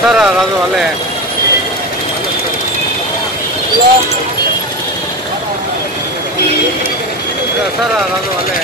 Sir Raju वाले sir Raju वाले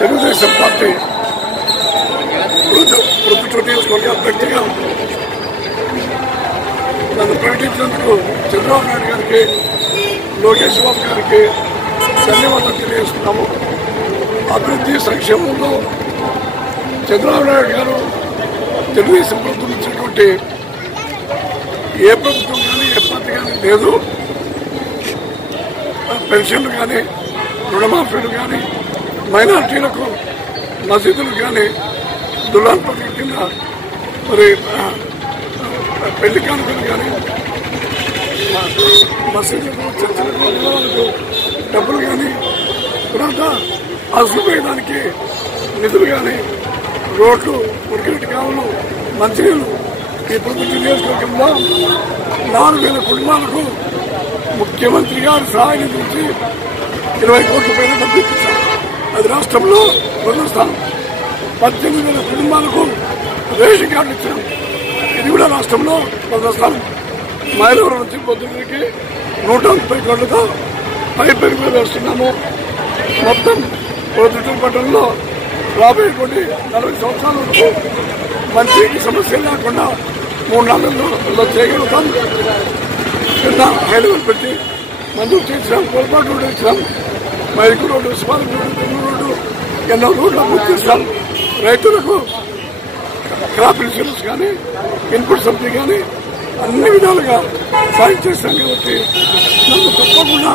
Telugu Desam party ప్రభుత్వ నియోజకవర్గ అభ్యర్థిగా నన్ను ప్రకటించినందుకు చంద్రబాబు నాయుడు గారికి లోకేష్ బాబు గారికి ధన్యవాదాలు తెలియజేస్తున్నాము. అభివృద్ధి సంక్షేమంలో చంద్రబాబు నాయుడు గారు తెలుగుదేశం ప్రభుత్వం ఇచ్చినటువంటి ఏ ప్రభుత్వం కానీ ఏ పార్టీ కానీ లేదు. పెన్షన్లు కానీ రుణమాఫీలు కానీ మైనార్టీలకు మసీదులు కానీ దులాన్ పథకం కింద మరి పెళ్లి కానుకలు కానీ మసీదులకు చర్చలకు వివాహాలకు డబ్బులు కానీ తర్వాత అసలుపోయేదానికి నిధులు కానీ రోడ్లు ఉడికినట్టు కావులు మంచినీళ్ళు ఈ ప్రభుత్వ నియోజకవర్గంలో 4,000 కుటుంబాలకు ముఖ్యమంత్రి గారు సహాయం నుంచి 20 కోట్ల రూపాయలు డబ్బు ఇప్పించారు. అది రాష్ట్రంలో 2వ స్థానం. 18,000 కుటుంబాలకు రేషన్ కార్డులు ఇచ్చాం. ఇది కూడా రాష్ట్రంలో ప్రదర్శనం. మైలవరం నుంచి పొద్దున్నకి 130 కోట్లతో పైపెరుగు వేస్తున్నాము. మొత్తం పొద్దుటూరు పట్టణంలో రాబోయేటువంటి 40 సంవత్సరాల వరకు మంచికి సమస్య లేకుండా 3-4 నెలల్లో చేయగలుగుతాం. కింద హైలెవెల్ పెట్టి మంజూరు చేసినాం. పొరపాటు రోడ్డు ఇచ్చినాం. మైకు రోడ్డు, స్మారక రోడ్డు, తెలుగు రోడ్డు, ఎన్నో రోడ్లు అభివృద్ధి చేస్తాం. రైతులకు క్రాప్ ఇన్సూరెన్స్ కానీ, ఇన్పుట్ సబ్సిడీ కానీ అన్ని విధాలుగా సాయం చేస్తాం. కాబట్టి నన్ను తప్పకుండా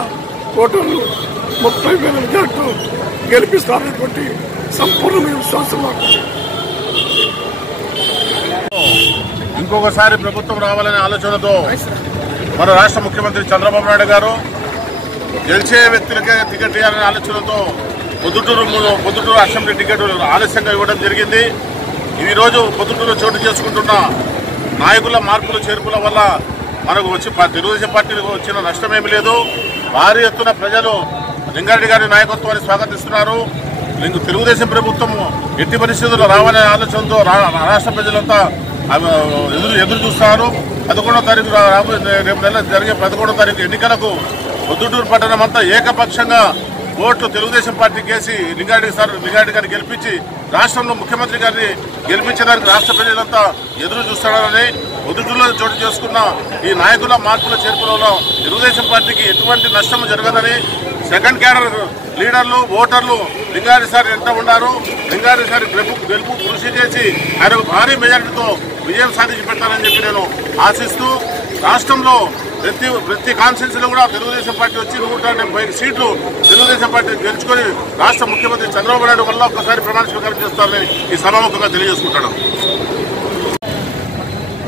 ఓటర్లు 30,000 మెజార్టీతో గెలిపిస్తారనేటువంటి సంపూర్ణమైన విశ్వాసం. ఇంకొకసారి ప్రభుత్వం రావాలనే ఆలోచనతో మన రాష్ట్ర ముఖ్యమంత్రి చంద్రబాబు నాయుడు గారు గెలిచే వ్యక్తులకే టికెట్ ఇవ్వాలనే ఆలోచనతో పొద్దుటూరు అసెంబ్లీ టికెట్ ఆలస్యంగా ఇవ్వడం జరిగింది. ఈరోజు పొద్దుటూరులో చోటు చేసుకుంటున్న నాయకుల మార్పులు చేర్పుల వల్ల మనకు వచ్చి తెలుగుదేశం పార్టీకి వచ్చిన నష్టమేమీ లేదు. భారీ ఎత్తున ప్రజలు లింగారెడ్డి గారి నాయకత్వాన్ని స్వాగతిస్తున్నారు. తెలుగుదేశం ప్రభుత్వం ఎట్టి పరిస్థితుల్లో రావాలనే ఆలోచనతో రాష్ట్ర ప్రజలంతా ఎదురు చూస్తున్నారు. 11వ తారీఖు రేపు నెల జరిగే 11వ తారీఖు ఎన్నికలకు పొద్దుటూరు పట్టణం అంతా ఏకపక్షంగా ఓట్లు తెలుగుదేశం పార్టీకి వేసి లింగారెడ్డి గారిని గెలిపించి రాష్ట్రంలో ముఖ్యమంత్రి గారిని గెలిపించడానికి రాష్ట్ర ప్రజలంతా ఎదురు చూస్తున్నారని, పొద్దుటూరులో చోటు చేసుకున్న ఈ నాయకుల మార్పుల చేర్పులలో తెలుగుదేశం పార్టీకి ఎటువంటి నష్టం జరగదని, సెకండ్ క్యాడర్ లీడర్లు, ఓటర్లు లింగారెడ్డి సార్ ఎంత ఉన్నారు, లింగారెడ్డి సార్ గెలుపు కృషి చేసి ఆయనకు భారీ మెజారిటీతో విజయం సాధించి పెట్టాలని చెప్పి నేను ఆశిస్తూ, రాష్ట్రంలో ప్రతి కాన్స్టిట్యూన్సీలో కూడా తెలుగుదేశం పార్టీ వచ్చి 170 సీట్లు తెలుగుదేశం పార్టీ గెలుచుకొని రాష్ట్ర ముఖ్యమంత్రి చంద్రబాబు నాయుడు వల్ల ఒక్కసారి ప్రమాణ స్వీకారం చేస్తారని ఈ సభాముఖంగా తెలియజేసుకుంటాను.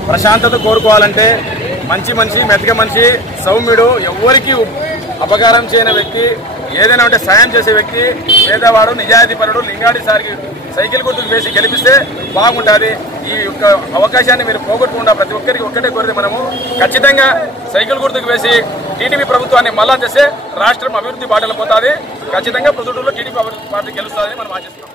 ప్రశాంతత కోరుకోవాలంటే మంచి మనిషి, మెతక మనిషి, సౌమ్యుడు, ఎవరికి అపకారం చేయని వ్యక్తి, ఏదైనా ఉంటే సాయం చేసే వ్యక్తి, పేదవాడు, నిజాయితీపరుడు లింగారెడ్డి సార్కి సైకిల్ గుర్తుకు వేసి గెలిపిస్తే బాగుంటుంది. ఈ యొక్క అవకాశాన్ని మీరు పోగొట్టకుండా ప్రతి ఒక్కరికి ఒక్కటే కోరితే మనము ఖచ్చితంగా సైకిల్ గుర్తుకు వేసి టీడీపీ ప్రభుత్వాన్ని మళ్ళా చేస్తే రాష్ట్రం అభివృద్ధి బాటలు పోతుంది. ఖచ్చితంగా పొద్దుటూరులో టీడీపీ పార్టీ గెలుస్తుందని మనం ఆశిస్తున్నాం.